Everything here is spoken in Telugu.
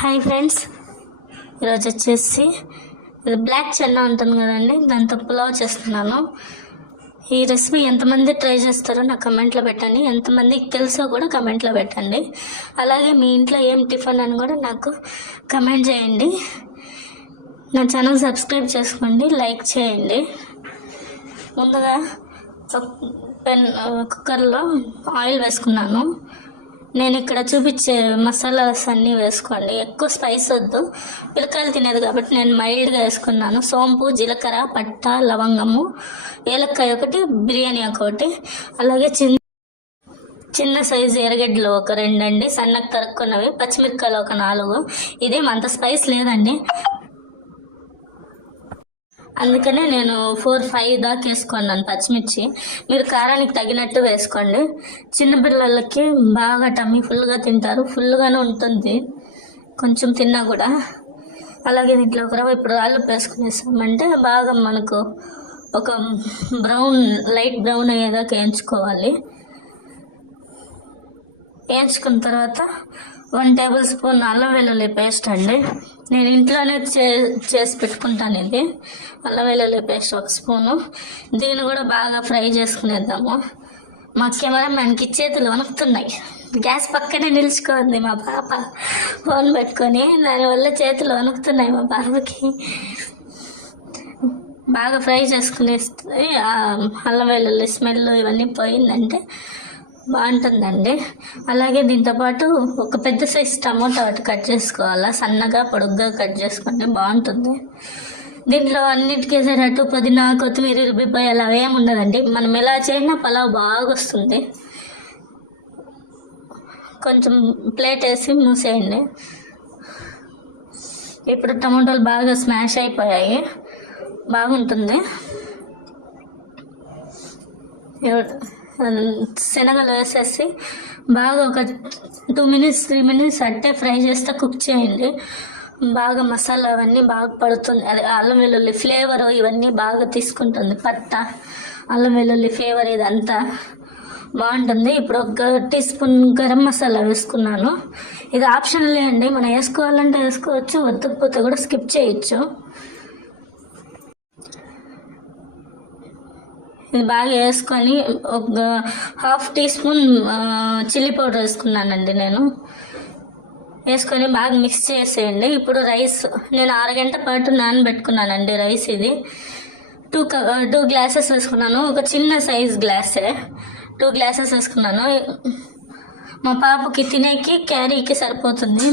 హాయ్ ఫ్రెండ్స్, ఈరోజు వచ్చేసి ఇది బ్లాక్ చెన్నా ఉంటుంది కదండి, దాంతో పులావ్ చేస్తున్నాను. ఈ రెసిపీ ఎంతమంది ట్రై చేస్తారో నాకు కమెంట్లో పెట్టండి, ఎంతమందికి తెలుసో కూడా కమెంట్లో పెట్టండి. అలాగే మీ ఇంట్లో ఏం టిఫిన్ అని కూడా నాకు కమెంట్ చేయండి. నా ఛానల్ సబ్స్క్రైబ్ చేసుకోండి, లైక్ చేయండి. ముందుగా కుక్కర్లో ఆయిల్ వేసుకున్నాను. నేను ఇక్కడ చూపించే మసాలాస్ అన్నీ వేసుకోండి. ఎక్కువ స్పైస్ వద్దు, పిల్లకాయలు తినేది కాబట్టి నేను మైల్డ్గా వేసుకున్నాను. సోంపు, జీలకర్ర, పట్ట, లవంగము, ఏలక్కాయ ఒకటి, బిర్యానీ ఒకటి, అలాగే చిన్న సైజు ఎర్రగడ్డలు ఒక 2 అండి, సన్నగా తరుక్కున్నవి, పచ్చిమిరపకాయలు ఒక 4. ఇదేం అంత స్పైస్ లేదండి, అందుకనే నేను 4-5 దాకా వేసుకున్నాను పచ్చిమిర్చి. మీరు కారానికి తగినట్టు వేసుకోండి. చిన్నపిల్లలకి బాగా టమ్మీ ఫుల్గా తింటారు, ఫుల్గానే ఉంటుంది కొంచెం తిన్నా కూడా. అలాగే దీంట్లో ఇప్పుడు రాళ్ళు వేసుకునేసామంటే బాగా మనకు ఒక లైట్ బ్రౌన్ అయ్యేదాకా వేయించుకోవాలి. వేయించుకున్న తర్వాత 1 టేబుల్ స్పూన్ అల్లం వెల్లుల్లి పేస్ట్ అండి. నేను ఇంట్లోనే చేసి పెట్టుకుంటాను. ఇది అల్లం వెల్లుల్లి పేస్ట్ 1 స్పూను. దీన్ని కూడా బాగా ఫ్రై చేసుకునేద్దాము. మా కెమెరామెన్కి చేతులు వణుకుతున్నాయి, గ్యాస్ పక్కనే నిలుచుకుంది మా పాప ఫోన్ పెట్టుకొని, దానివల్ల చేతులు వణుకుతున్నాయి మా పాపకి. బాగా ఫ్రై చేసుకునేస్తే అల్లం వెల్లుల్లి స్మెల్ ఇవన్నీ పోయిందంటే బాగుంటుందండి. అలాగే దీంతోపాటు ఒక పెద్ద సైజు టమోటా ఒకటి కట్ చేసుకోవాలా, సన్నగా పొడుగ్గా కట్ చేసుకుంటే బాగుంటుంది. దీంట్లో అన్నిటికీ వేసేటట్టు పుదీనా, కొత్తిమీర, ఉల్లిపాయ అలా ఏమి ఉండదండి. మనం ఎలా చేసినా పలావ్ బాగా వస్తుంది. కొంచెం ప్లేట్ వేసి మూసేయండి. ఇప్పుడు టమోటాలు బాగా స్మాష్ అయిపోయాయి, బాగుంటుంది. శనగలు వేసేసి బాగా ఒక 2-3 మినిట్స్ అట్టే ఫ్రై చేస్తే కుక్ చేయండి. బాగా మసాలా అవన్నీ బాగా పడుతుంది, అది అల్లం వెల్లుల్లి ఫ్లేవర్ ఇవన్నీ బాగా తీసుకుంటుంది. పట్ట, అల్లం వెల్లుల్లి ఫ్లేవర్ ఇదంతా బాగుంటుంది. ఇప్పుడు 1 టీ స్పూన్ గరం మసాలా వేసుకున్నాను. ఇది ఆప్షనల్ అండి, మనం వేసుకోవాలంటే వేసుకోవచ్చు, వద్దకపోతే కూడా స్కిప్ చేయొచ్చు. ఇది బాగా వేసుకొని ఒక 1/2 టీ స్పూన్ చిల్లీ పౌడర్ వేసుకున్నానండి నేను. వేసుకొని బాగా మిక్స్ చేసేయండి. ఇప్పుడు రైస్ నేను 6 గంటల పాటు నానబెట్టుకున్నానండి. రైస్ ఇది 2 గ్లాసెస్ వేసుకున్నాను. ఒక చిన్న సైజ్ గ్లాసే 2 గ్లాసెస్ వేసుకున్నాను. మా పాపకి తినేకి క్యారీకి సరిపోతుంది.